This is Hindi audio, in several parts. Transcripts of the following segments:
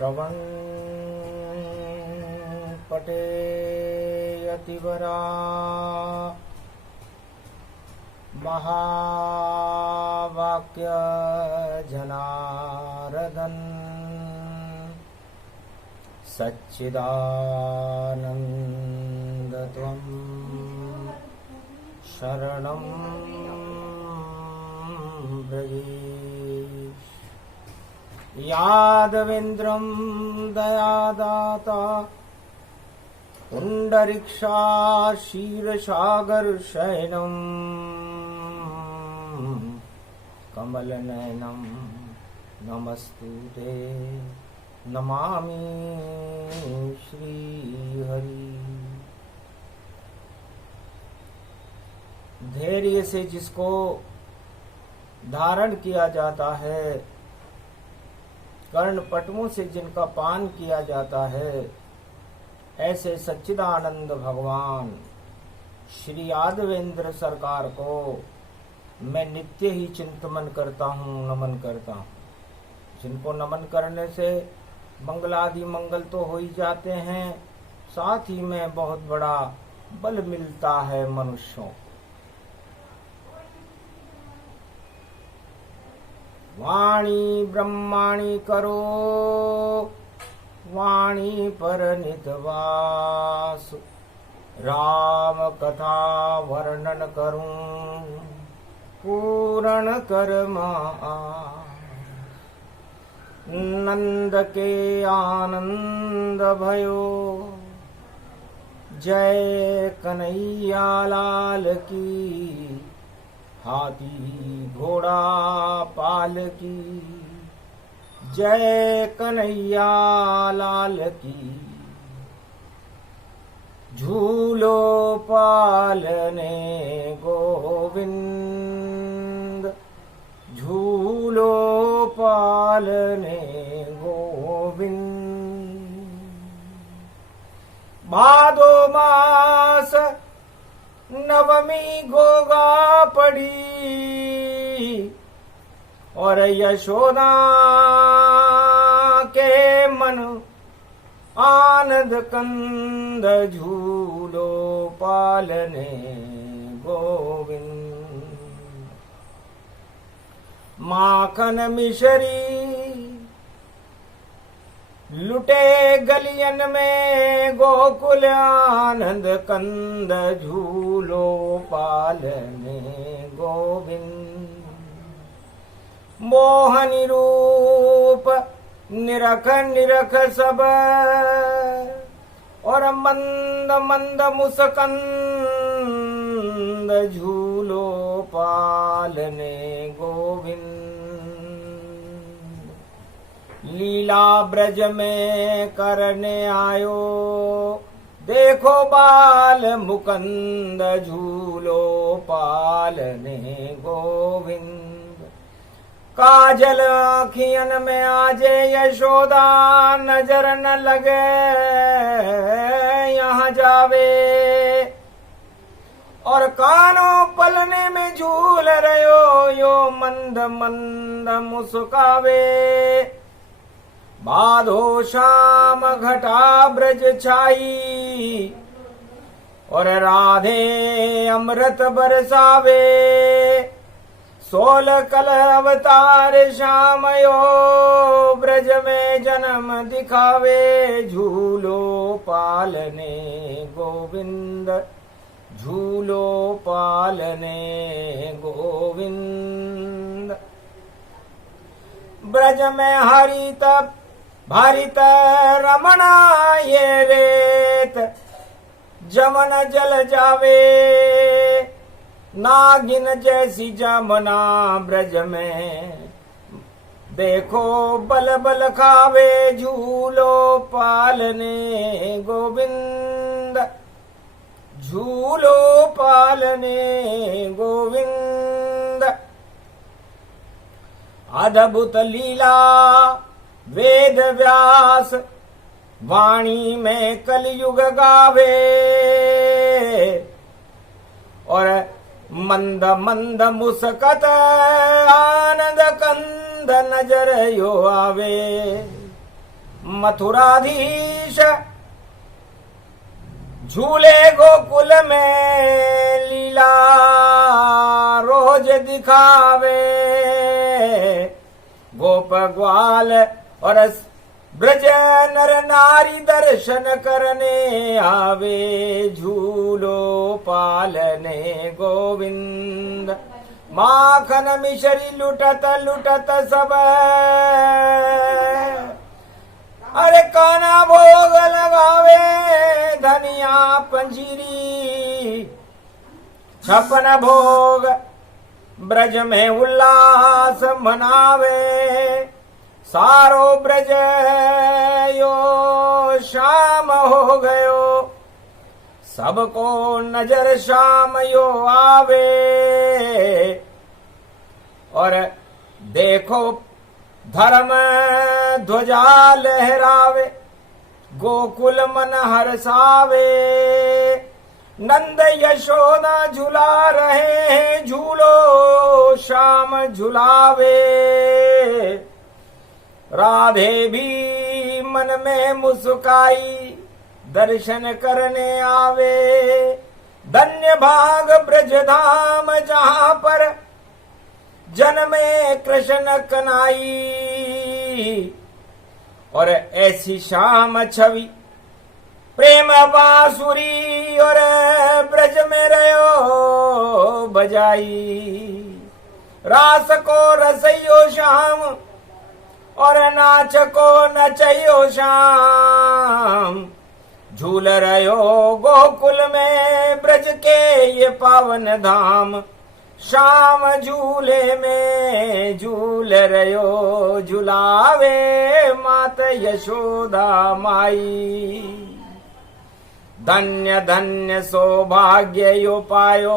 श्रवण पटे अतिवरा महावाक्य जनार्दन सच्चिदानंद त्वं शरणं व्रजेश। यादवेन्द्रं दयादाता पुंडरीक्षा क्षीरसागर शयनं कमलनयनं नमस्तुते नमामि श्रीहरि। धैर्य से जिसको धारण किया जाता है, कर्णपटुओं से जिनका पान किया जाता है, ऐसे सच्चिदानंद भगवान श्री यादवेंद्र सरकार को मैं नित्य ही चिंतन करता हूँ, नमन करता हूँ। जिनको नमन करने से मंगलादि मंगल तो हो ही जाते हैं, साथ ही में बहुत बड़ा बल मिलता है मनुष्यों। वाणी ब्रह्माणी करो वाणी पर नितवास, राम कथा वर्णन करूं पूर्ण कर्मा। नंद के आनंद भयो, जय कन्हैया लाल की। हाथी घोड़ा पाल की, जय कन्हैया लाल की। झूलो पालने गोविंद, झूलो पालने गोविंद। भादो मास नवमी गोगा पड़ी, और यशोदा के मन आनंद कंद। झूलो पालने गोविंद। माखन मिश्री लुटे गलियन में, गोकुल आनंद कंद। झूलो पालने गोविंद। मोहनी रूप निरख निरख सब, और मंद मंद मुस्कंद। झूलो पालने गोविंद। लीला ब्रज में करने आयो, देखो बाल मुकंद। झूलो पालने गोविंद। काजल आँखियन में आजे यशोदा, नजर न लगे यहाँ जावे। और कानों पलने में झूल रहो, यो मंद मंद मुस्कावे। बाधो शाम घटा ब्रज छाई, और राधे अमृत बरसावे। 16 कल अवतार श्यामयो, ब्रज में जन्म दिखावे। झूलो पालने गोविंद, झूलो पालने गोविंद। ब्रज में हरित भारित रमणा ये रेत, जमन जल जावे। नागिन जैसी जमुना ब्रज में, देखो बल बल खावे। झूलो पालने गोविंद, झूलो पालने गोविंद। अद्भुत लीला वेद व्यास, वाणी में कलयुग गावे। और मंद मंद मुस्कत आनंद कंद नजर यो आवे। मथुराधीश झूले गोकुल में लीला रोज दिखावे। गोप ग्वाल और ब्रज नर नारी दर्शन करने आवे। झूलो पालने गोविंद माखन मिश्री लुटत लुटत सब। अरे काना भोग लगावे धनिया पंजीरी। छपन भोग ब्रज में उल्लास मनावे। सारो ब्रज यो शाम हो गयो। सबको नजर शाम यो आवे। और देखो धर्म ध्वजा लहरावे। गोकुल मन हर्षावे। नंद यशोदा झुला रहे हैं। झूलो शाम झुलावे। राधे भी मन में मुस्काई दर्शन करने आवे। धन्य भाग ब्रज धाम जहां पर जन्मे कृष्ण कनाई। और ऐसी शाम छवि प्रेम बांसुरी और ब्रज में रयो बजाई। रास को रसइयो शाम और नाच को नचइयो शाम। झूल रयो गोकुल में ब्रज के ये पावन धाम। शाम झूले में झूल रयो झुलावे मात यशोदा माई। धन्य धन्य सौभाग्य यो पायो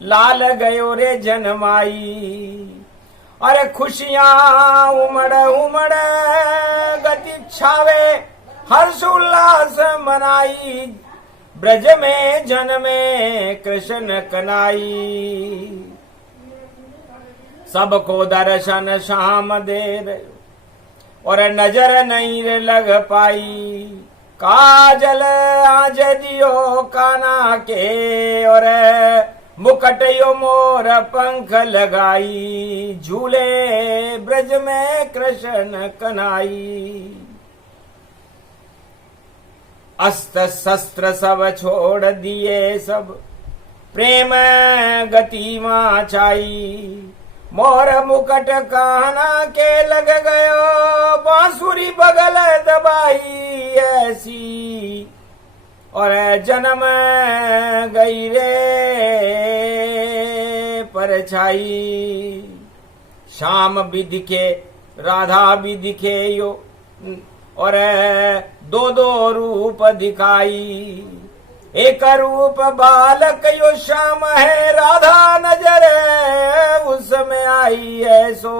लाल गयो रे जनमाई। अरे खुशियां उमड़ उमड़ गति छावे हर्ष उल्लास मनाई। ब्रज में जन्मे कृष्ण कनाई। सबको दर्शन शाम दे रहे और नजर नहीं लग पाई। काजल आज दियो काना के और मुकट यो मोर पंख लगाई। झूले ब्रज में कृष्ण कनाई। अस्त्र शस्त्र सब छोड़ दिए सब प्रेम गति माचाई। मोर मुकट काना के लग गयो बांसुरी बगल दबाई ऐसी। और जन्म गई रे परछाई। श्याम भी दिखे राधा भी दिखे यो और दो दो रूप दिखाई। एक रूप बालक यो श्याम है राधा नजर उसमें आई ऐसो।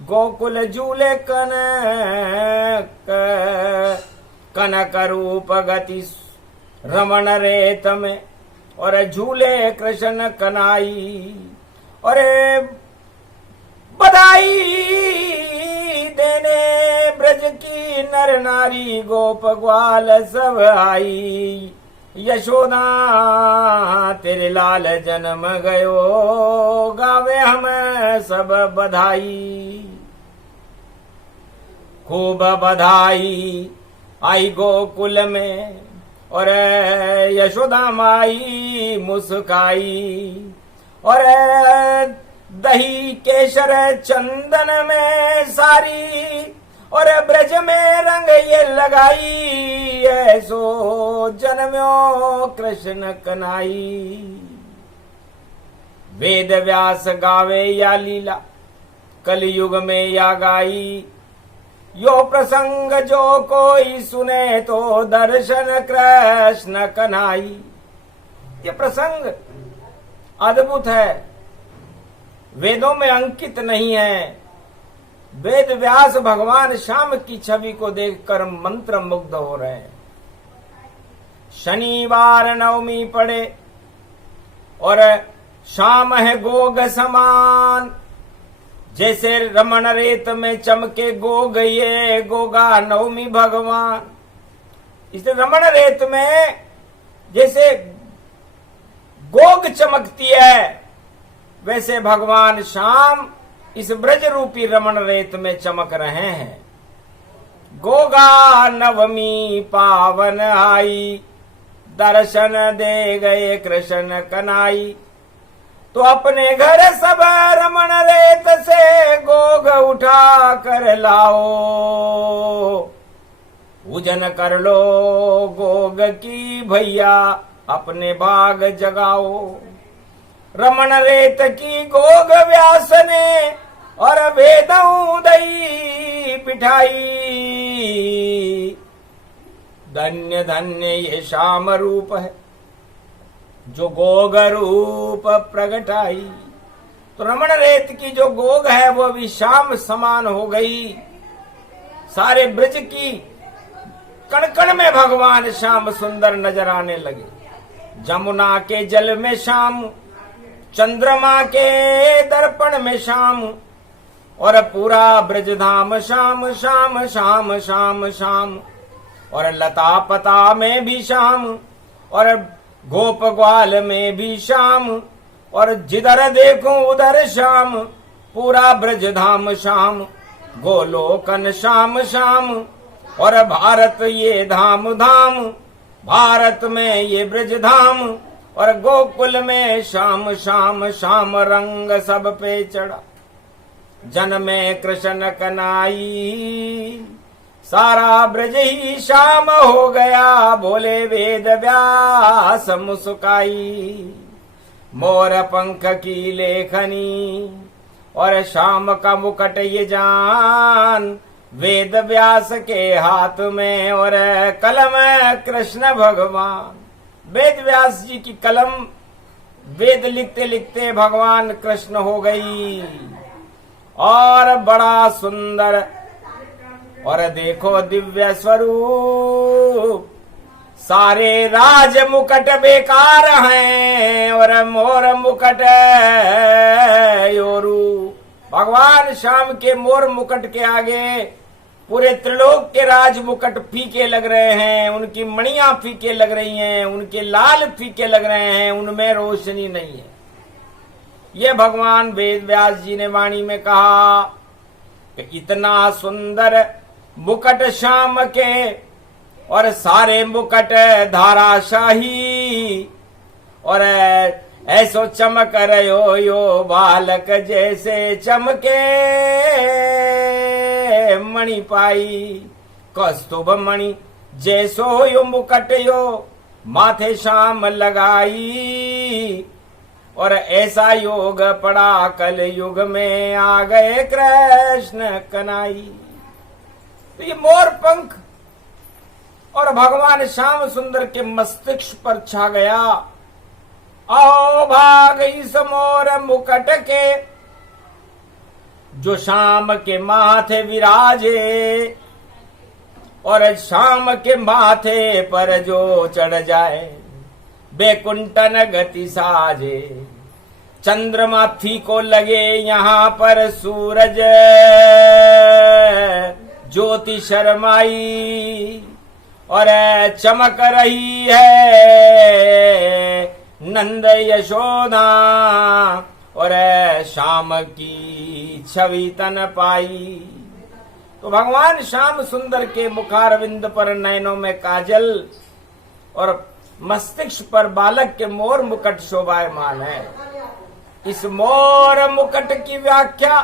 गोकुल झूले कनक कनक रूप गति रमण रेत में और झूले कृष्ण कनाई। और बधाई देने ब्रज की नर नारी गोप ग्वाल सब आई। यशोदा तेरे लाल जन्म गयो गावे हम सब बधाई। खूब बधाई आई गोकुल में और यशोदा माई मुस्काई। और दही केसर चंदन में सारी और ब्रज में रंग ये लगाई। ऐसो जन्म्यो कृष्ण कनाई। वेद व्यास गावे या लीला कलयुग में या गाई। यो प्रसंग जो कोई सुने तो दर्शन कृष्ण कनाई। ये प्रसंग अद्भुत है, वेदों में अंकित नहीं है। वेद व्यास भगवान श्याम की छवि को देखकर मंत्र मुग्ध हो रहे हैं। शनिवार नवमी पड़े और शाम है गोग समान। जैसे रमण रेत में चमके गोग, ये गोगा नवमी भगवान। इसलिए रमण रेत में जैसे गोग चमकती है, वैसे भगवान श्याम इस ब्रज रूपी रमण रेत में चमक रहे हैं। गोगा नवमी पावन आई, दर्शन दे गए कृष्ण कनाई। तो अपने घर सब रमण रेत से गोग उठा कर लाओ, पूजन कर लो गोग की भैया, अपने भाग जगाओ। रमण रेत की गोग व्यास ने और वेदों दई बिठाई, धन्य धन्य ये श्याम रूप है जो गोग रूप प्रगटाई। तो रमण रेत की जो गोग है वो भी श्याम समान हो गई। सारे ब्रज की कण कण में भगवान श्याम सुंदर नजर आने लगे। जमुना के जल में श्याम, चंद्रमा के दर्पण में श्याम, और पूरा ब्रजधाम श्याम श्याम श्याम श्याम श्याम। और लता पता में भी श्याम, और गोप ग्वाल में भी श्याम, और जिधर देखो उधर श्याम। पूरा ब्रजधाम श्याम, गोलोकन श्याम श्याम। और भारत ये धाम धाम, भारत में ये ब्रजधाम। और गोकुल में श्याम श्याम श्याम, रंग सब पे चढ़ा। जन में कृष्ण कनाई, सारा ब्रज ही श्याम हो गया। बोले वेद व्यास मुस्काई, मोर पंख की लेखनी और श्याम का मुकुट ये जान। वेद व्यास के हाथ में और कलम कृष्ण भगवान। वेद व्यास जी की कलम वेद लिखते लिखते भगवान कृष्ण हो गई। और बड़ा सुंदर, और देखो दिव्य स्वरूप। सारे राज मुकुट बेकार हैं और मोर मुकुट योरू। भगवान श्याम के मोर मुकुट के आगे पूरे त्रिलोक के राज मुकुट फीके लग रहे हैं। उनकी मणियां फीके लग रही हैं, उनके लाल फीके लग रहे हैं, उनमें रोशनी नहीं है। ये भगवान वेद व्यास जी ने वाणी में कहा कि इतना सुंदर मुकुट श्याम के, और सारे मुकुट धाराशाही। और ऐसो चमक रहो यो बालक, जैसे चमके मणि पाई। कस्तुभ मणि जैसो यो मुकुट यो, माथे श्याम लगाई। और ऐसा योग पड़ा कल युग में, आ गए कृष्ण कनाई। तो ये मोर पंख और भगवान श्याम सुंदर के मस्तिष्क पर छा गया। आओ भाग इस मोर मुकुट के, जो श्याम के माथे विराजे। और श्याम के माथे पर जो चढ़ जाए, बैकुंठन गति साजे। चंद्रमा फीको लगे यहाँ पर, सूरज ज्योति शर्माई। और चमक रही है नंद यशोदा, और श्याम की छवि तन पाई। तो भगवान श्याम सुंदर के मुखारविंद पर नयनों में काजल और मस्तिष्क पर बालक के मोर मुकुट शोभायमान है। इस मोर मुकुट की व्याख्या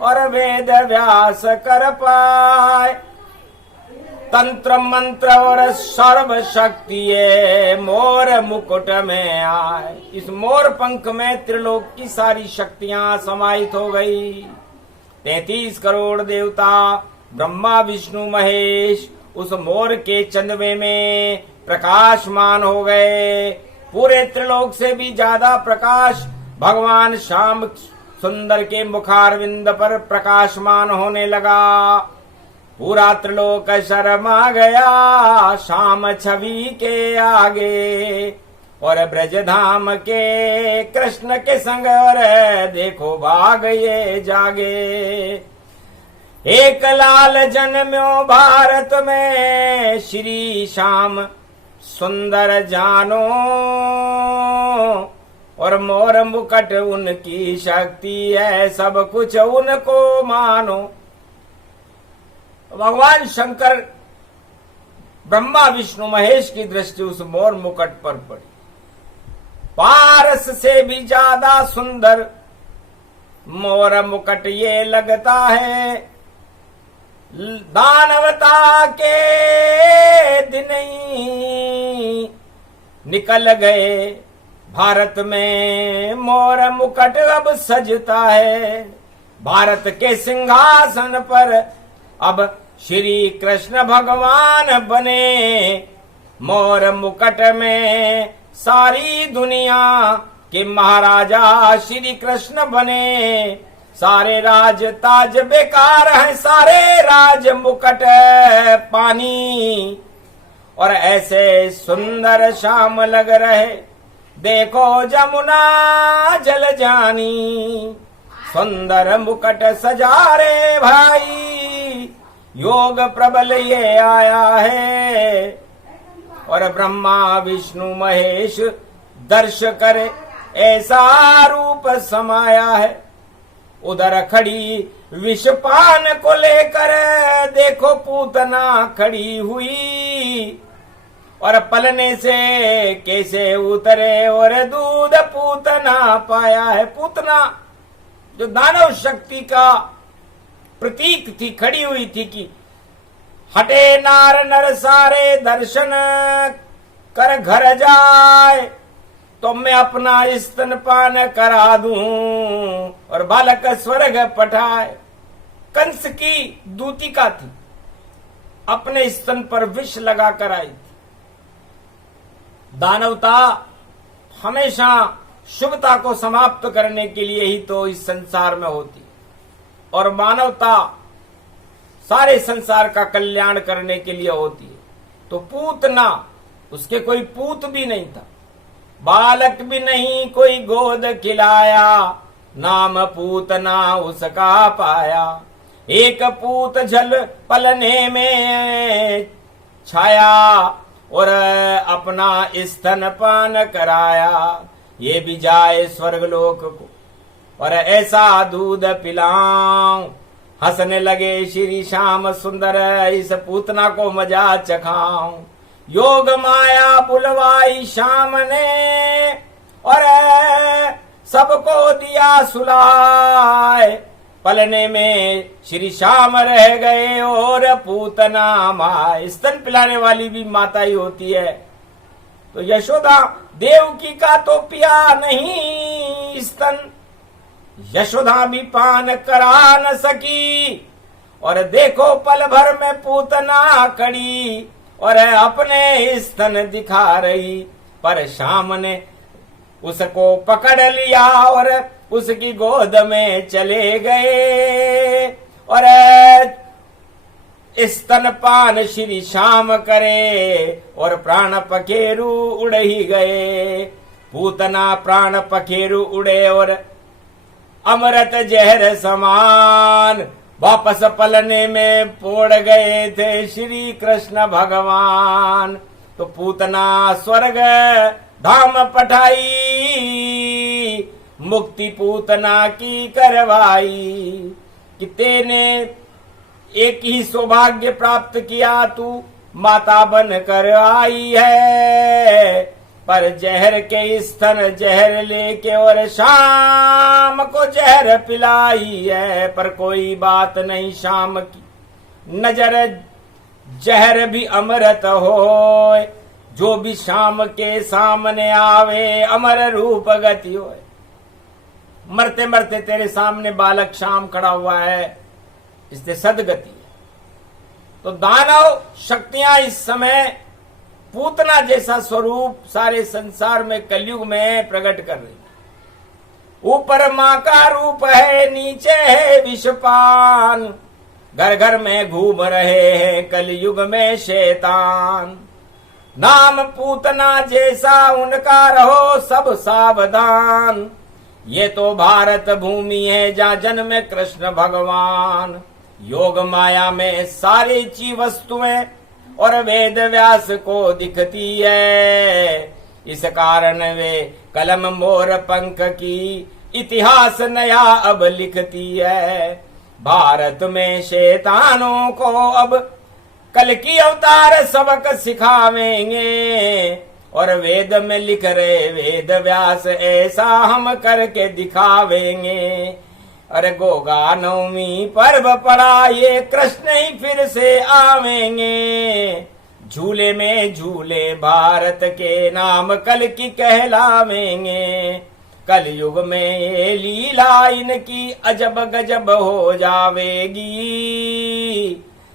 और वेद व्यास कर पाए। तंत्र मंत्र और सर्व शक्ति मोर मुकुट में आए। इस मोर पंख में त्रिलोक की सारी शक्तियां समाहित हो गई। 33 करोड़ देवता ब्रह्मा विष्णु महेश उस मोर के चंदवे में प्रकाशमान हो गए। पूरे त्रिलोक से भी ज्यादा प्रकाश भगवान श्याम सुंदर के मुखारविंद पर प्रकाशमान होने लगा। पूरा त्रिलोक शर्मा गया श्याम छवि के आगे। और ब्रजधाम के कृष्ण के संग और देखो भाग ये जागे। एक लाल जन्म्यो भारत में श्री श्याम सुंदर जानो, और मोर मुकुट उनकी शक्ति है, सब कुछ उनको मानो। भगवान शंकर ब्रह्मा विष्णु महेश की दृष्टि उस मोर मुकुट पर पड़ी। पारस से भी ज्यादा सुंदर मोर मुकुट ये लगता है। दानवता के दिन ही निकल गए, भारत में मोर मुकुट अब सजता है। भारत के सिंहासन पर अब श्री कृष्ण भगवान बने। मोर मुकुट में सारी दुनिया के महाराजा श्री कृष्ण बने। सारे राज ताज बेकार हैं, सारे राज मुकुट पानी, और ऐसे सुंदर श्याम लग रहे देखो जमुना जल जानी। सुंदर मुकुट सजा रे भाई, योग प्रबल ये आया है। और ब्रह्मा विष्णु महेश दर्श करे ऐसा रूप समाया है। उधर खड़ी विषपान को लेकर देखो पूतना खड़ी हुई, और पलने से कैसे उतरे और दूध पूतना पाया है। पूतना जो दानव शक्ति का प्रतीक थी, खड़ी हुई थी कि हटे नार नर सारे दर्शन कर घर जाए, तो मैं अपना स्तनपान करा दूं और बालक स्वर्ग पठाए। कंस की दूतिका थी, अपने स्तन पर विष लगाकर आई थी। दानवता हमेशा शुभता को समाप्त करने के लिए ही तो इस संसार में होती, और मानवता सारे संसार का कल्याण करने के लिए होती है। तो पूतना, उसके कोई पूत भी नहीं था, बालक भी नहीं कोई गोद खिलाया, नाम पूतना उसका पाया। एक पूत जल पलने में छाया और अपना स्तनपान कराया। ये भी जाए स्वर्गलोक को और ऐसा दूध पिलाऊं। हंसने लगे श्री श्याम सुंदर, इस पूतना को मजा चखाऊं। योग माया बुलवाई श्याम ने और सबको दिया सुलाए। पलने में श्री श्याम रह गए और पूतना माँ। स्तन पिलाने वाली भी माता ही होती है। तो यशोदा देवकी का तो पिया नहीं स्तन, यशोदा भी पान करा न सकी। और देखो पल भर में पूतना कड़ी और अपने स्तन दिखा रही। पर श्याम ने उसको पकड़ लिया और उसकी गोद में चले गए। और स्तनपान श्री श्याम करे और प्राण पखेरु उड़ ही गए। पूतना प्राण पखेरु उड़े और अमृत जहर समान वापस पलने में पोड़ गए थे श्री कृष्ण भगवान। तो पूतना स्वर्ग धाम पठाई, मुक्ति पूतना की करवाई। कि तेने एक ही सौभाग्य प्राप्त किया, तू माता बन कर आई है। पर जहर के स्तन जहर लेके और शाम को जहर पिलाई है। पर कोई बात नहीं, शाम की नजर जहर भी अमृत हो। जो भी शाम के सामने आवे अमर रूप गति हो। मरते मरते तेरे सामने बालक श्याम खड़ा हुआ है, इससे सदगति है। तो दानव शक्तियां इस समय पूतना जैसा स्वरूप सारे संसार में कलयुग में प्रकट कर रही। ऊपर मां का रूप है, नीचे है विषपान। घर घर में घूम रहे हैं कलयुग में शैतान। नाम पूतना जैसा उनका रहो सब सावधान। ये तो भारत भूमि है जहाँ जन्मे कृष्ण भगवान। योग माया में सारी ची वस्तुएं और वेद व्यास को दिखती है। इस कारण वे कलम मोर पंख की इतिहास नया अब लिखती है। भारत में शैतानों को अब कल की अवतार सबक सिखावेंगे और वेद में लिख रहे वेद व्यास ऐसा हम करके दिखावेंगे। अरे गोगा नवमी पर्व पड़ा ये कृष्ण ही फिर से आवेंगे। झूले में झूले भारत के नाम कल की कहलावेंगे। कल युग में ये लीला इनकी अजब गजब हो जावेगी।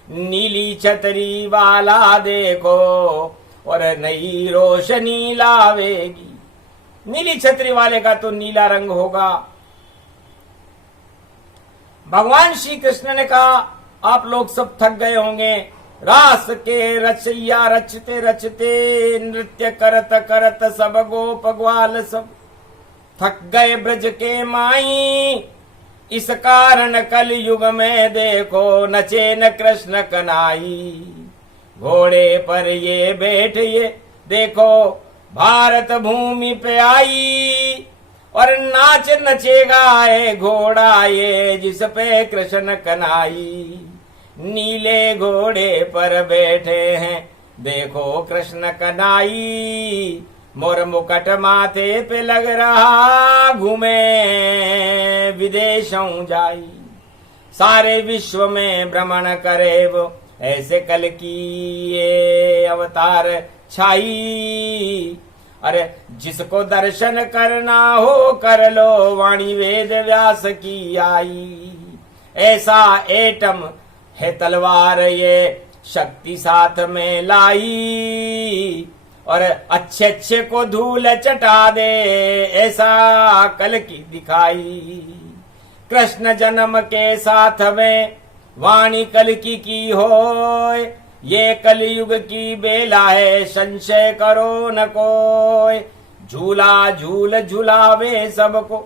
नीली छतरी वाला देखो और नई रोशनी लावेगी। नीली छतरी वाले का तो नीला रंग होगा। भगवान श्री कृष्ण ने कहा आप लोग सब थक गए होंगे। रास के रचैया रचते रचते नृत्य करत करत सब गोप ग्वाल सब थक गए ब्रज के माई। इस कारण कल युग में देखो नचे न कृष्ण कनाई। घोड़े पर ये बैठ ये देखो भारत भूमि पे आई। और नाच नचेगा ये घोड़ा ये जिस पे कृष्ण कनाई। नीले घोड़े पर बैठे हैं देखो कृष्ण कनाई। मोर मुकट माथे पे लग रहा घूमे विदेशों जाई। सारे विश्व में भ्रमण करे वो ऐसे कल की ये अवतार छाई। अरे जिसको दर्शन करना हो कर लो वाणी वेद व्यास की आई। ऐसा एटम है तलवार ये शक्ति साथ में लाई। और अच्छे अच्छे को धूल चटा दे ऐसा कल की दिखाई। कृष्ण जन्म के साथ में वाणी कल की होय। ये कलयुग की बेला है संशय करो न कोय। झूला झूल झुलावे सबको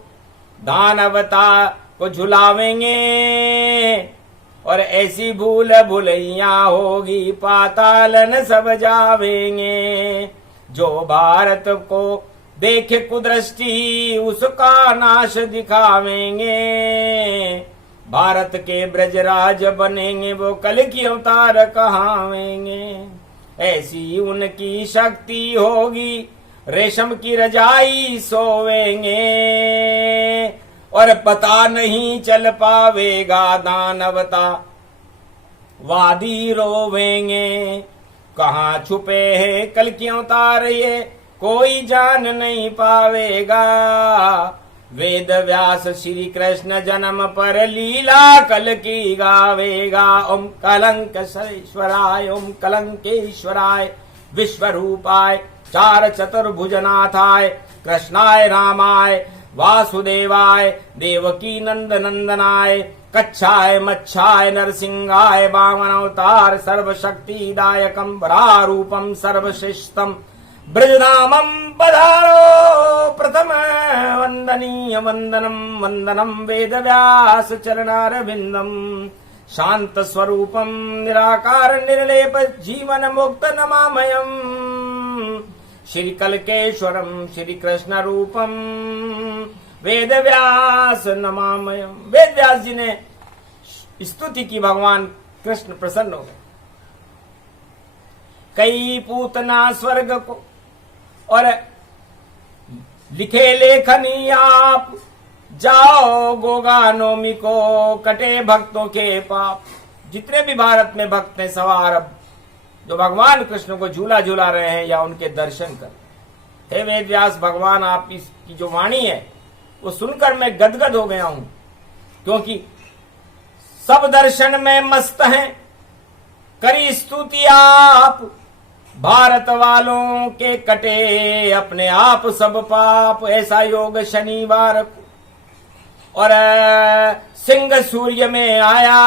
दानवता को झुलावेंगे। और ऐसी भूल भुलैया होगी पातालन सब जावेंगे। जो भारत को देखे कुदृष्टि उसका नाश दिखावेंगे। भारत के ब्रजराज बनेंगे वो कल की अवतार कहावेंगे। ऐसी उनकी शक्ति होगी रेशम की रजाई सोवेंगे। और पता नहीं चल पावेगा दानवता वादी रोवेंगे। कहाँ छुपे हैं कल की अवतार ये कोई जान नहीं पावेगा। वेद व्यास श्री कृष्ण जन्म पर लीला कल की गावेगा। ओम कलंकेश्वराय ओम कलंकेश्वराय विश्वरूपाय चार चतुर्भुजनाथाय कृष्णाय रामाय वासुदेवाय देवकी नंद नंदनाय कच्छाय मच्छाय नरसिंहाय वामन अवतार सर्वशक्तिदायकं वरारूपं सर्वश्रेष्ठं ब्रजधामं पधारो। प्रथम वंदनीय वंदनम वंदनम वेद व्यास चरणारविंदम। शांत स्वरूपम निराकार निर्लेप जीवन मुक्त नमामयम्। श्री कलकेश्वरम श्री कृष्ण रूपम वेद व्यास नमामयम्। वेद व्यास जी ने स्तुति की, भगवान कृष्ण प्रसन्न हो गए। कई पूतना स्वर्ग को और लिखे लेखनी आप जाओ गोगा नौमी को कटे भक्तों के पाप। जितने भी भारत में भक्त हैं सवार अब जो भगवान कृष्ण को झूला झूला रहे हैं या उनके दर्शन कर, हे वेद व्यास भगवान आप इसकी जो वाणी है वो सुनकर मैं गदगद हो गया हूं। क्योंकि सब दर्शन में मस्त हैं, करी स्तुति आप भारत वालों के कटे अपने आप सब पाप। ऐसा योग शनिवार को और सिंह सूर्य में आया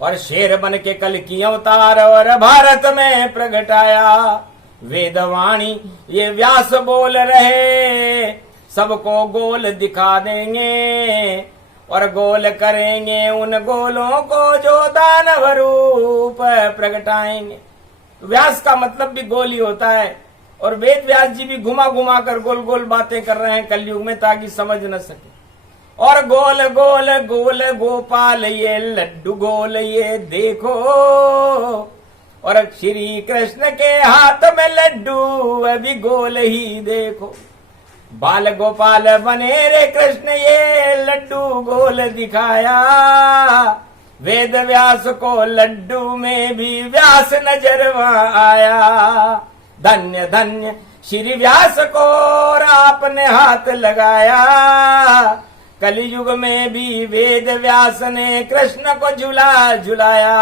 और शेर बन के कल की अवतार और भारत में प्रगटाया। वेदवाणी ये व्यास बोल रहे, सबको गोल दिखा देंगे और गोल करेंगे उन गोलों को जो दानव रूप प्रगटाएंगे। तो व्यास का मतलब भी गोल ही होता है, और वेद व्यास जी भी घुमा घुमा कर गोल गोल बातें कर रहे हैं कलयुग में, ताकि समझ न सके। और गोल गोल गोल गोपाल ये लड्डू गोल ये देखो, और श्री कृष्ण के हाथ में लड्डू अभी गोल ही देखो। बाल गोपाल बने रे कृष्ण ये लड्डू गोल दिखाया। वेद व्यास को लड्डू में भी व्यास नजर आया। धन्य धन्य श्री व्यास को और आपने हाथ लगाया। कलयुग में भी वेद व्यास ने कृष्ण को झुला झुलाया।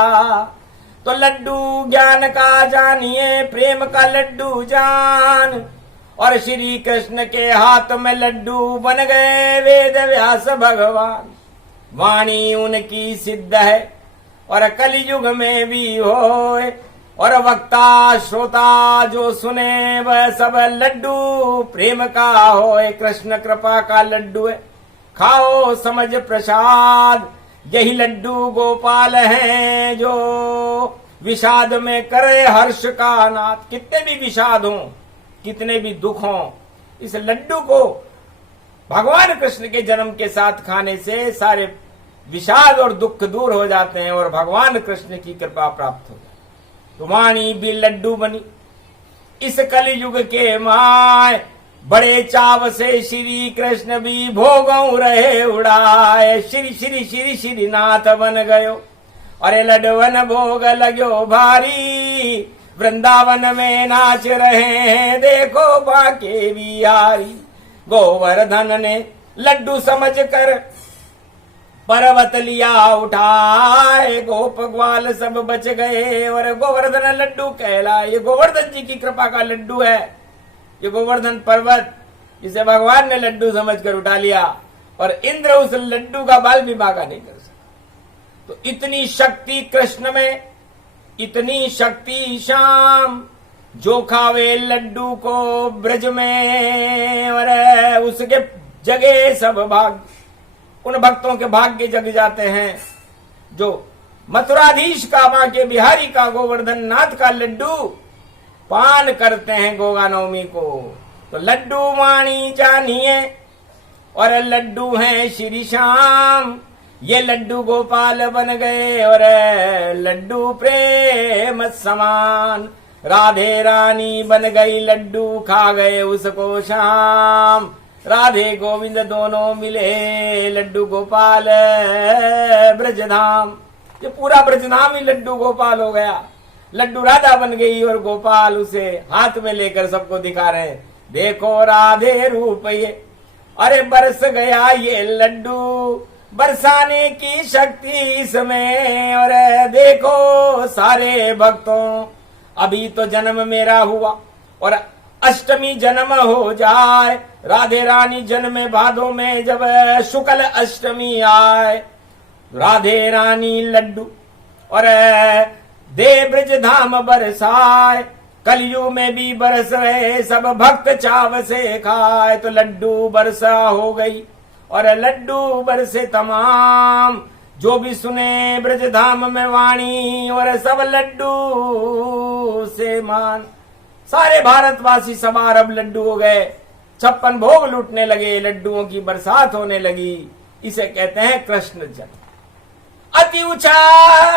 तो लड्डू ज्ञान का जानिए, प्रेम का लड्डू जान, और श्री कृष्ण के हाथ में लड्डू बन गए वेद व्यास भगवान। वाणी उनकी सिद्ध है और कलयुग में भी होए, और वक्ता श्रोता जो सुने वह सब लड्डू प्रेम का होए। कृष्ण कृपा का लड्डू है, खाओ समझ प्रसाद, यही लड्डू गोपाल हैं जो विषाद में करे हर्ष का नाथ। कितने भी विषाद हों, कितने भी दुख हों, इस लड्डू को भगवान कृष्ण के जन्म के साथ खाने से सारे विषाद और दुख दूर हो जाते हैं और भगवान कृष्ण की कृपा प्राप्त हो जाती है। तो वाणी भी लड्डू बनी इस कलयुग के माय। बड़े चाव से श्री कृष्ण भी भोगों रहे उड़ाए। श्री श्री श्री श्री नाथ बन गयो, अरे लडवन भोग लगो भारी। वृंदावन में नाच रहे हैं देखो बाके बिहारी। गोवर्धन ने लड्डू समझ कर पर्वत लिया उठाए। गोप ग्वाल सब बच गए और गोवर्धन लड्डू कहलाए। ये गोवर्धन जी की कृपा का लड्डू है, ये गोवर्धन पर्वत, जिसे भगवान ने लड्डू समझकर उठा लिया और इंद्र उस लड्डू का बाल भी बांका नहीं कर सका। तो इतनी शक्ति कृष्ण में, इतनी शक्ति श्याम, जो खावे लड्डू को ब्रज में और उसके जगे सब भाग। उन भक्तों के भाग्य जग जाते हैं जो मथुराधीश का, मां के बिहारी का, गोवर्धन नाथ का लड्डू पान करते हैं गोगा नवमी को। तो लड्डू वाणी जानिए और लड्डू हैं श्री श्याम। ये लड्डू गोपाल बन गए और लड्डू प्रेम समान। राधे रानी बन गई लड्डू खा गए उसको शाम। राधे गोविंद दोनों मिले लड्डू गोपाल ब्रजधाम। ये पूरा ब्रजधाम ही लड्डू गोपाल हो गया। लड्डू राधा बन गई और गोपाल उसे हाथ में लेकर सबको दिखा रहे हैं, देखो राधे रूप ये। अरे बरस गया ये लड्डू, बरसाने की शक्ति इसमें। और देखो सारे भक्तों, अभी तो जन्म मेरा हुआ और अष्टमी जन्म हो जाए। राधे रानी जन्मे भादों में जब शुक्ल अष्टमी आए। राधे रानी लड्डू और दे ब्रज धाम बरसाए। कलयुग में भी बरस रहे सब भक्त चाव से खाए। तो लड्डू बरसा हो गई और लड्डू बरसे तमाम, जो भी सुने ब्रज धाम में वाणी और सब लड्डू से मान। सारे भारतवासी सवार अब लड्डू हो गए, 56 भोग लूटने लगे, लड्डुओं की बरसात होने लगी। इसे कहते हैं कृष्ण जन्म। अति ऊंचा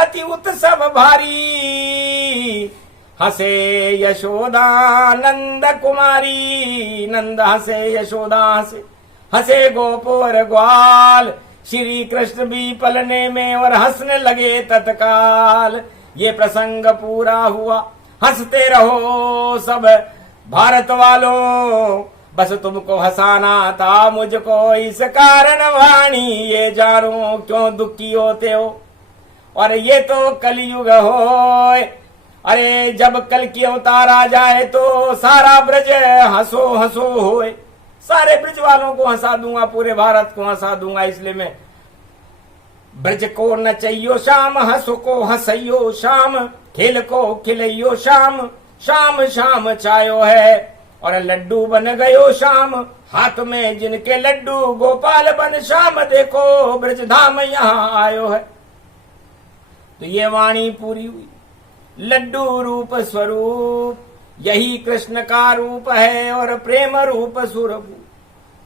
अति उत्सव भारी, हसे यशोदा नंद कुमारी। नंद हसे यशोदा हसे, हसे गोपोर ग्वाल। श्री कृष्ण भी पलने में और हंसने लगे तत्काल। ये प्रसंग पूरा हुआ, हंसते रहो सब भारत वालों। बस तुमको हंसाना था मुझको, इस कारण वाणी ये जानो क्यों दुखी होते हो। और ये तो कलयुग हो, अरे जब कल की अवतार आ जाए तो सारा ब्रज हंसो हंसो होए। सारे ब्रज वालों को हंसा दूंगा, पूरे भारत को हंसा दूंगा। इसलिए मैं ब्रज को नचैयो शाम, हंसो को हंसैयो शाम, खेल को खिलैयो शाम, शाम शाम चायो है। और लड्डू बन गयो शाम, हाथ में जिनके लड्डू, गोपाल बन श्याम देखो ब्रज धाम यहाँ आयो है। तो ये वाणी पूरी हुई। लड्डू रूप स्वरूप यही कृष्ण का रूप है और प्रेम रूप सुरभु।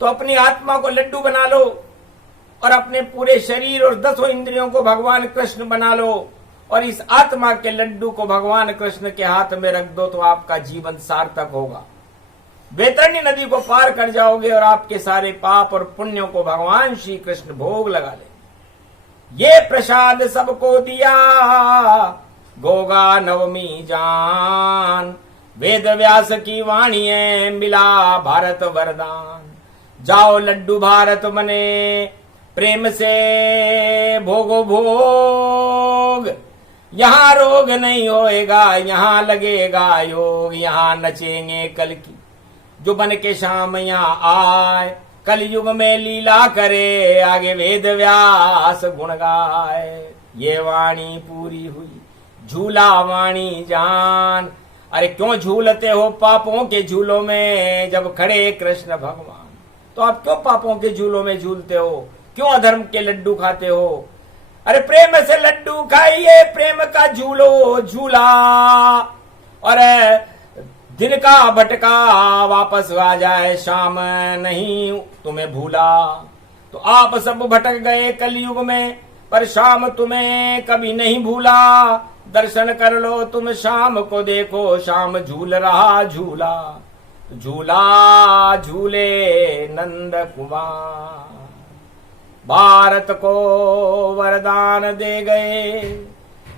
तो अपनी आत्मा को लड्डू बना लो और अपने पूरे शरीर और 10 इंद्रियों को भगवान कृष्ण बना लो और इस आत्मा के लड्डू को भगवान कृष्ण के हाथ में रख दो, तो आपका जीवन सार्थक होगा। वैतरणी नदी को पार कर जाओगे और आपके सारे पाप और पुण्यों को भगवान श्री कृष्ण भोग लगा ले। ये प्रसाद सबको दिया गोगा नवमी जान, वेद व्यास की वाणी है मिला भारत वरदान। जाओ लड्डू भारत बने, प्रेम से भोगो भोग, यहाँ रोग नहीं होएगा, यहाँ लगेगा योग। यहाँ नचेंगे कल की जो बन के शाम यहाँ आए, कल युग में लीला करे, आगे वेद व्यास गुण गाए। ये वाणी पूरी हुई, झूला वाणी जान। अरे क्यों झूलते हो पापों के झूलों में जब खड़े कृष्ण भगवान? तो आप क्यों पापों के झूलों में झूलते हो? क्यों अधर्म के लड्डू खाते हो? अरे प्रेम से लड्डू खाइए, प्रेम का झूलो झूला। और दिन का भटका वापस आ जाए, शाम नहीं तुम्हें भूला। तो आप सब भटक गए कलयुग में, पर शाम तुम्हें कभी नहीं भूला। दर्शन कर लो तुम शाम को, देखो शाम झूल रहा झूला। झूला झूले नंद कुमार, भारत को वरदान दे गए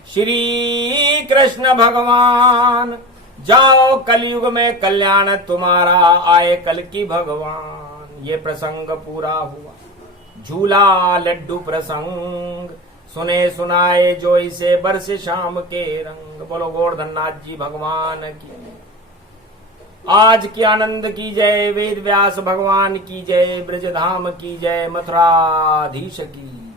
श्री कृष्ण भगवान। जाओ कलयुग में कल्याण तुम्हारा, आए कल की भगवान। ये प्रसंग पूरा हुआ, झूला लड्डू प्रसंग। सुने सुनाए जो इसे बरसे शाम के रंग। बोलो गोवर्धन नाथ जी भगवान की। आज की आनंद की जय, वेद व्यास भगवान की जय, ब्रजधाम की जय, मथुराधीश की।